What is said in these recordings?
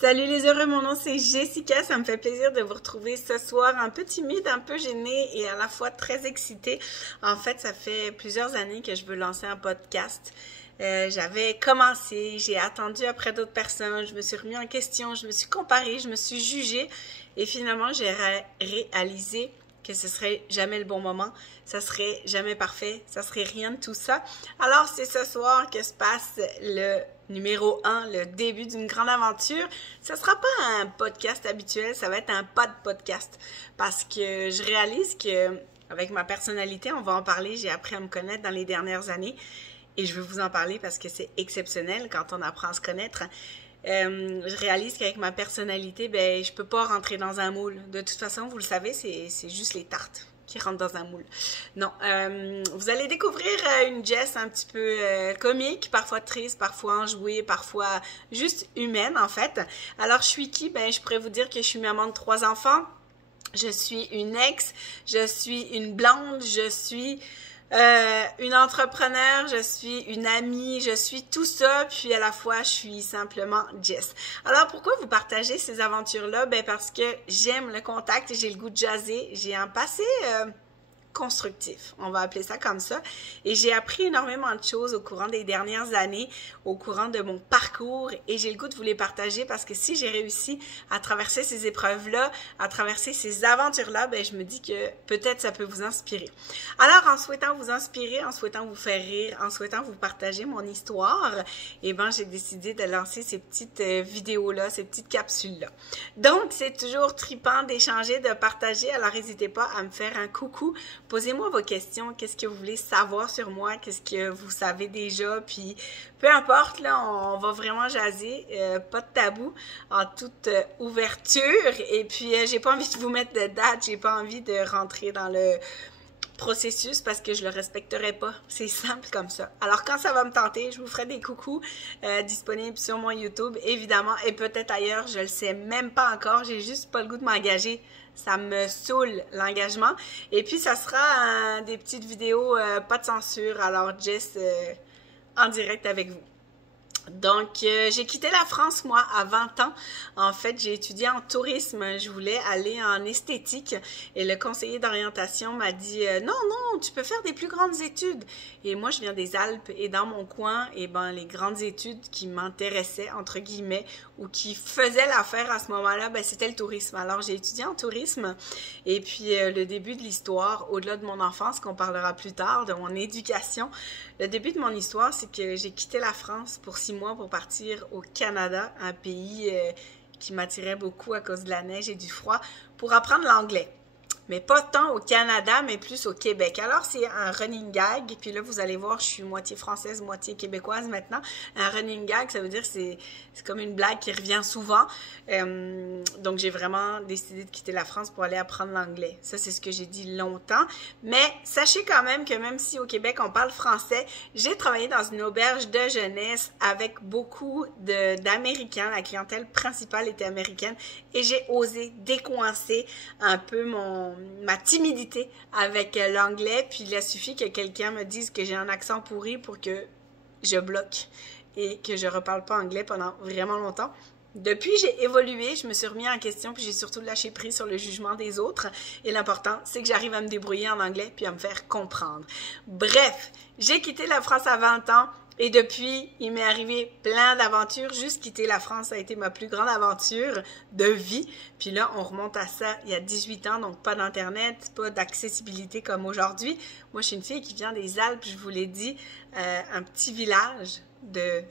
Salut les heureux, mon nom c'est Jessica, ça me fait plaisir de vous retrouver ce soir, un peu timide, un peu gênée et à la fois très excitée. En fait, ça fait plusieurs années que je veux lancer un podcast. J'avais commencé, j'ai attendu après d'autres personnes, je me suis remis en question, je me suis comparée, je me suis jugée et finalement j'ai réalisé que ce serait jamais le bon moment, ça serait jamais parfait, ça serait rien de tout ça. Alors c'est ce soir que se passe le numéro 1, le début d'une grande aventure. Ça sera pas un podcast habituel, ça va être un pas de podcast parce que je réalise que avec ma personnalité, on va en parler, j'ai appris à me connaître dans les dernières années et je veux vous en parler parce que c'est exceptionnel quand on apprend à se connaître. Je réalise qu'avec ma personnalité, ben je peux pas rentrer dans un moule. De toute façon, vous le savez, c'est juste les tartes qui rentrent dans un moule. Non, vous allez découvrir une Jess un petit peu comique, parfois triste, parfois enjouée, parfois juste humaine en fait. Alors je suis qui? Ben je pourrais vous dire que je suis maman de 3 enfants, je suis une ex, je suis une blonde, je suis une entrepreneur, je suis une amie, je suis tout ça, puis à la fois, je suis simplement Jess. Alors, pourquoi vous partagez ces aventures-là? Ben parce que j'aime le contact, j'ai le goût de jaser, j'ai un passé constructif, on va appeler ça comme ça, et j'ai appris énormément de choses au courant des dernières années, au courant de mon parcours, et j'ai le goût de vous les partager parce que si j'ai réussi à traverser ces épreuves-là, à traverser ces aventures-là, ben je me dis que peut-être ça peut vous inspirer. Alors, en souhaitant vous inspirer, en souhaitant vous faire rire, en souhaitant vous partager mon histoire, eh ben j'ai décidé de lancer ces petites vidéos-là, ces petites capsules-là. Donc, c'est toujours trippant d'échanger, de partager, alors n'hésitez pas à me faire un coucou. Posez-moi vos questions, qu'est-ce que vous voulez savoir sur moi, qu'est-ce que vous savez déjà, puis peu importe, là, on va vraiment jaser, pas de tabou, en toute ouverture, et puis j'ai pas envie de vous mettre de date, j'ai pas envie de rentrer dans le processus parce que je le respecterai pas, c'est simple comme ça. Alors quand ça va me tenter, je vous ferai des coucous disponibles sur mon YouTube, évidemment, et peut-être ailleurs, je le sais même pas encore, j'ai juste pas le goût de m'engager. Ça me saoule l'engagement. Et puis, ça sera des petites vidéos, pas de censure. Alors, Jess, en direct avec vous. Donc, j'ai quitté la France, moi, à 20 ans. En fait, j'ai étudié en tourisme. Je voulais aller en esthétique. Et le conseiller d'orientation m'a dit « Non, non, tu peux faire des plus grandes études. » Et moi, je viens des Alpes. Et dans mon coin, eh ben, les grandes études qui m'intéressaient, entre guillemets, ou qui faisaient l'affaire à ce moment-là, ben, c'était le tourisme. Alors, j'ai étudié en tourisme. Et puis, le début de l'histoire, au-delà de mon enfance, qu'on parlera plus tard, de mon éducation, le début de mon histoire, c'est que j'ai quitté la France pour 6 mois pour partir au Canada, un pays qui m'attirait beaucoup à cause de la neige et du froid, pour apprendre l'anglais. Mais pas tant au Canada, mais plus au Québec. Alors, c'est un running gag. Puis là, vous allez voir, je suis moitié française, moitié québécoise maintenant. Un running gag, ça veut dire que c'est comme une blague qui revient souvent. Donc, j'ai vraiment décidé de quitter la France pour aller apprendre l'anglais. Ça, c'est ce que j'ai dit longtemps. Mais sachez quand même que même si au Québec, on parle français, j'ai travaillé dans une auberge de jeunesse avec beaucoup d'Américains. La clientèle principale était américaine. Et j'ai osé décoincer un peu ma timidité avec l'anglais, puis il a suffi que quelqu'un me dise que j'ai un accent pourri pour que je bloque et que je reparle pas anglais pendant vraiment longtemps. Depuis, j'ai évolué, je me suis remis en question, puis j'ai surtout lâché prise sur le jugement des autres. Et l'important, c'est que j'arrive à me débrouiller en anglais, puis à me faire comprendre. Bref, j'ai quitté la France à 20 ans. Et depuis, il m'est arrivé plein d'aventures. Juste quitter la France, ça a été ma plus grande aventure de vie. Puis là, on remonte à ça il y a 18 ans, donc pas d'Internet, pas d'accessibilité comme aujourd'hui. Moi, je suis une fille qui vient des Alpes, je vous l'ai dit, un petit village de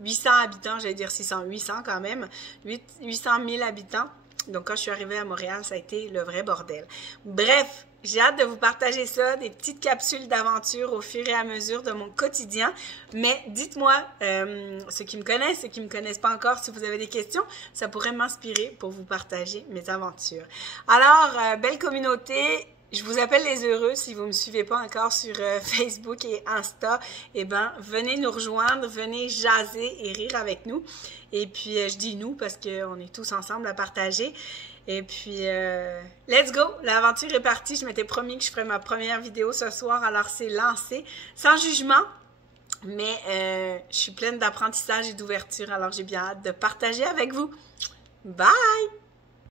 800 habitants, j'allais dire 600, 800 quand même, 800 000 habitants. Donc, quand je suis arrivée à Montréal, ça a été le vrai bordel. Bref, j'ai hâte de vous partager ça, des petites capsules d'aventure au fur et à mesure de mon quotidien. Mais dites-moi, ceux qui me connaissent, ceux qui ne me connaissent pas encore, si vous avez des questions, ça pourrait m'inspirer pour vous partager mes aventures. Alors, belle communauté. Je vous appelle les heureux. Si vous ne me suivez pas encore sur Facebook et Insta, eh ben, venez nous rejoindre, venez jaser et rire avec nous. Et puis, je dis nous parce qu'on est tous ensemble à partager. Et puis, let's go! L'aventure est partie. Je m'étais promis que je ferais ma première vidéo ce soir, alors c'est lancé. Sans jugement, Mais je suis pleine d'apprentissage et d'ouverture, alors j'ai bien hâte de partager avec vous. Bye!